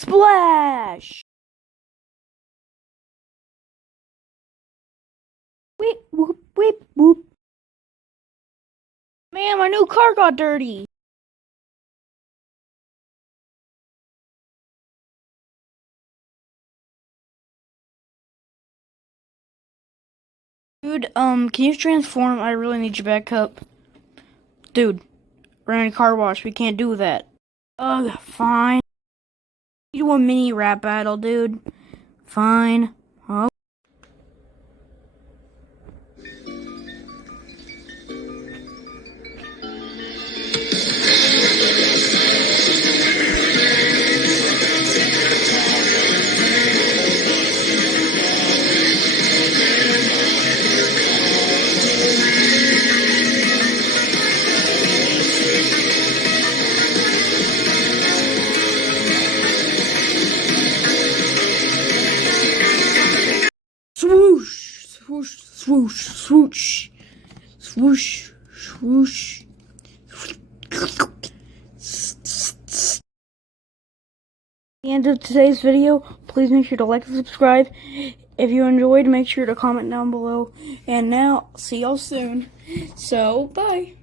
Splash! Whip, whoop, whip, whoop. Man, my new car got dirty. Dude, can you transform? I really need your backup. Dude, we're in a car wash. We can't do that. Ugh, fine. You do a mini rap battle, dude. Fine. Oh. Swoosh, swoosh, swoosh, swoosh, swoosh, swoosh. The end of today's video. Please make sure to like and subscribe. If you enjoyed, make sure to comment down below. And now, see y'all soon. So, bye.